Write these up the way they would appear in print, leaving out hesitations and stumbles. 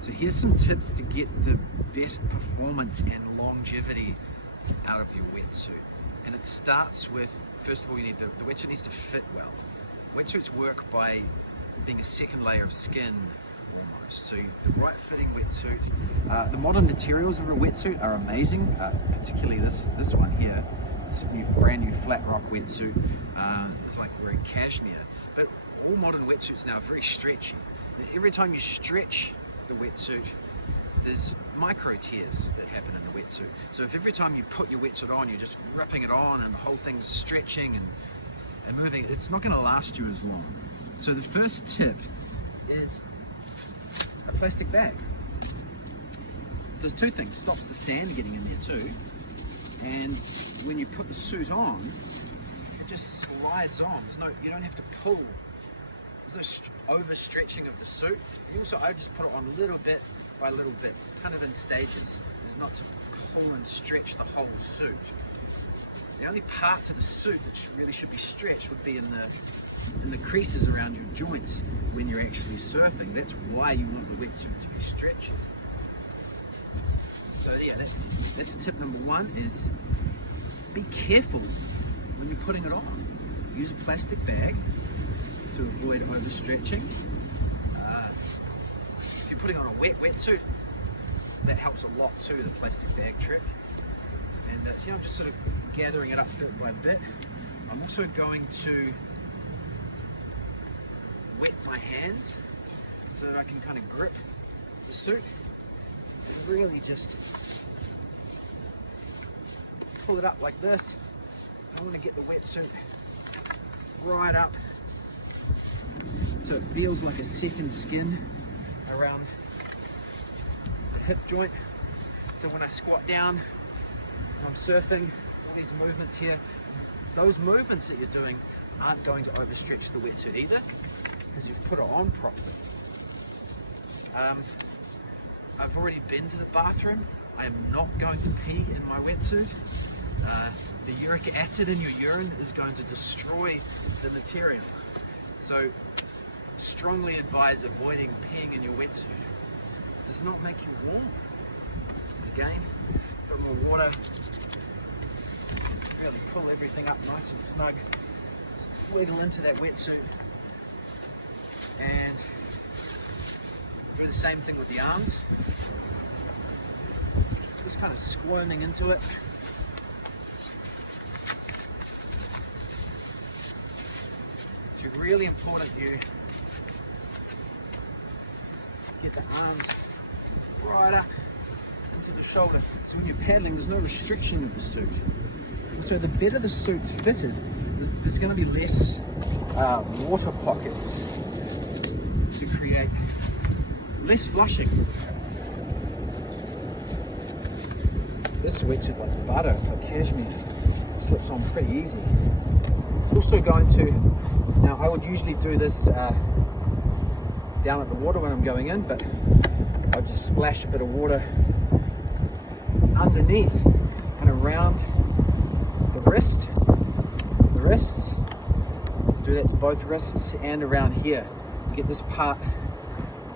So here's some tips to get the best performance and longevity out of your wetsuit. And it starts with, first of all, you need the wetsuit needs to fit well. Wetsuits work by being a second layer of skin almost. So the right fitting wetsuit. The modern materials of a wetsuit are amazing, particularly this one here. This brand new Flatrock wetsuit. It's like wearing cashmere. But all modern wetsuits now are very stretchy. Every time you stretch the wetsuit, there's micro tears that happen in the wetsuit. So if every time you put your wetsuit on, you're just ripping it on and the whole thing's stretching and moving, it's not going to last you as long. So the first tip is a plastic bag. It does two things: stops the sand getting in there too, and when you put the suit on, it just slides on. You don't have to pull. There's no overstretching of the suit. You also, I just put it on little bit by little bit, kind of in stages. It's not to pull and stretch the whole suit. The only parts of the suit that really should be stretched would be in the creases around your joints when you're actually surfing. That's why you want the wetsuit to be stretchy. So yeah, that's tip number one, is be careful when you're putting it on. Use a plastic bag to avoid overstretching. If you're putting on a wetsuit, that helps a lot too, the plastic bag trick. And see, I'm just sort of gathering it up bit by bit. I'm also going to wet my hands so that I can kind of grip the suit and really just pull it up like this. I want to get the wetsuit right up so it feels like a second skin around the hip joint. So when I squat down, when I'm surfing, all these movements here, those movements that you're doing aren't going to overstretch the wetsuit either, because you've put it on properly. I've already been to the bathroom. I am not going to pee in my wetsuit. The uric acid in your urine is going to destroy the material. So strongly advise avoiding peeing in your wetsuit. It does not make you warm. Again, a little more water. Really pull everything up nice and snug. Just wiggle into that wetsuit. And do the same thing with the arms. Just kind of squirming into it. It's really important you get the arms right up into the shoulder. So when you're paddling, there's no restriction with the suit. So the better the suit's fitted, there's going to be less water pockets to create less flushing. This wetsuit's like butter, it's like cashmere. It slips on pretty easy. Also going to, now I would usually do this down at the water when I'm going in, but I'll just splash a bit of water underneath and around the wrists. Do that to both wrists and around here. Get this part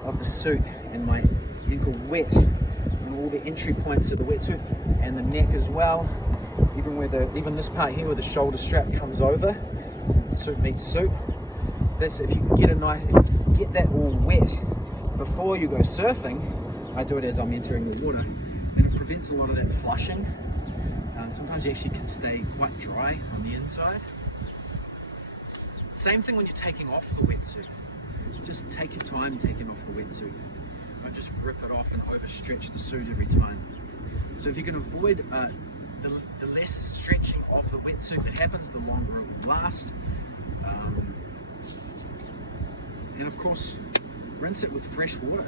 of the suit and my ankle wet, and all the entry points of the wetsuit and the neck as well. Even this part here where the shoulder strap comes over, suit meets suit. This, if you can get that all wet before you go surfing, I do it as I'm entering the water, and it prevents a lot of that flushing. Sometimes you actually can stay quite dry on the inside. Same thing when you're taking off the wetsuit. Just take your time taking off the wetsuit. Don't just rip it off and overstretch the suit every time. So if you can avoid the less stretching of the wetsuit that happens, the longer it will last. And of course, rinse it with fresh water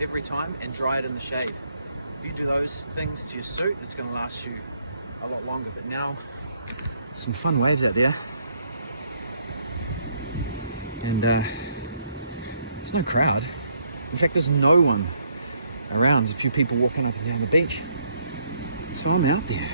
every time and dry it in the shade. If you do those things to your suit, it's going to last you a lot longer. But now, some fun waves out there. And there's no crowd. In fact, there's no one around. There's a few people walking up and down the beach. So I'm out there.